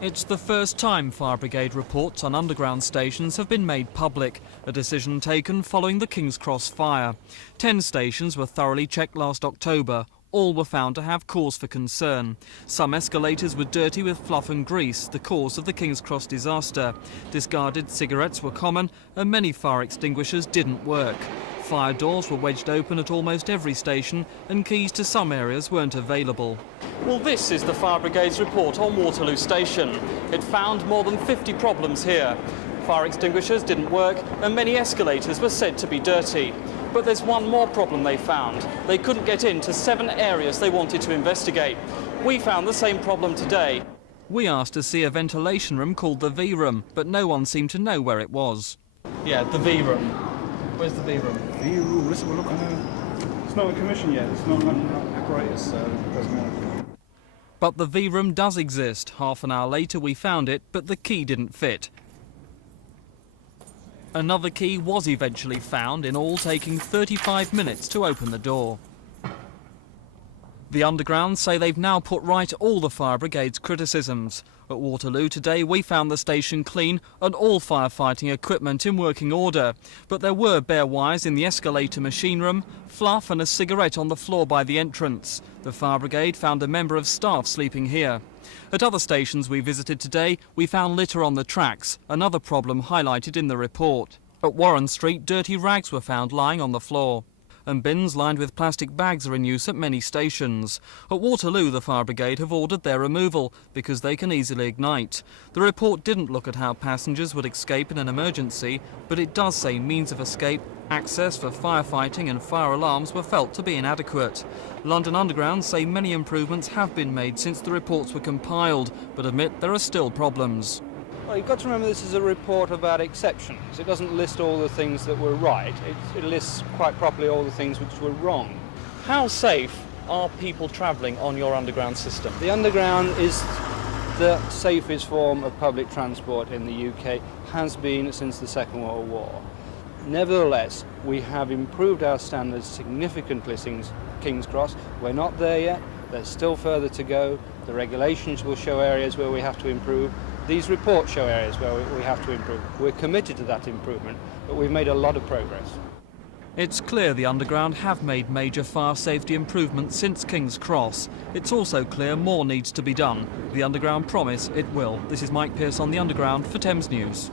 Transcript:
It's the first time fire brigade reports on underground stations have been made public, a decision taken following the King's Cross fire. 10 stations were thoroughly checked last October. All were found to have cause for concern. Some escalators were dirty with fluff and grease, the cause of the King's Cross disaster. Discarded cigarettes were common and many fire extinguishers didn't work. Fire doors were wedged open at almost every station and keys to some areas weren't available. Well, this is the fire brigade's report on Waterloo Station. It found more than 50 problems here. Fire extinguishers didn't work and many escalators were said to be dirty. But there's one more problem they found. They couldn't get into 7 areas they wanted to investigate. We found the same problem today. We asked to see a ventilation room called the V room, but no one seemed to know where it was. Yeah, the V room. Where's the V room? V room, listen, we're looking at it's not in commission yet, it's not an apparatus, so it doesn't matter. But the V room does exist. Half an hour later we found it, but the key didn't fit. Another key was eventually found, in all taking 35 minutes to open the door. The Underground say they've now put right all the fire brigade's criticisms. At Waterloo today we found the station clean and all firefighting equipment in working order. But there were bare wires in the escalator machine room, fluff and a cigarette on the floor by the entrance. The fire brigade found a member of staff sleeping here. At other stations we visited today, we found litter on the tracks, another problem highlighted in the report. At Warren Street, dirty rags were found lying on the floor. And bins lined with plastic bags are in use at many stations. At Waterloo, the fire brigade have ordered their removal because they can easily ignite. The report didn't look at how passengers would escape in an emergency, but it does say means of escape, access for firefighting and fire alarms were felt to be inadequate. London Underground say many improvements have been made since the reports were compiled, but admit there are still problems. Well, you've got to remember this is a report about exceptions. It doesn't list all the things that were right. It lists quite properly all the things which were wrong. How safe are people travelling on your underground system? The Underground is the safest form of public transport in the UK, has been since the Second World War. Nevertheless, we have improved our standards significantly since King's Cross. We're not there yet. There's still further to go. The regulations will show areas where we have to improve. These reports show areas where we have to improve. We're committed to that improvement, but we've made a lot of progress. It's clear the Underground have made major fire safety improvements since King's Cross. It's also clear more needs to be done. The Underground promise it will. This is Mike Pearce on the Underground for Thames News.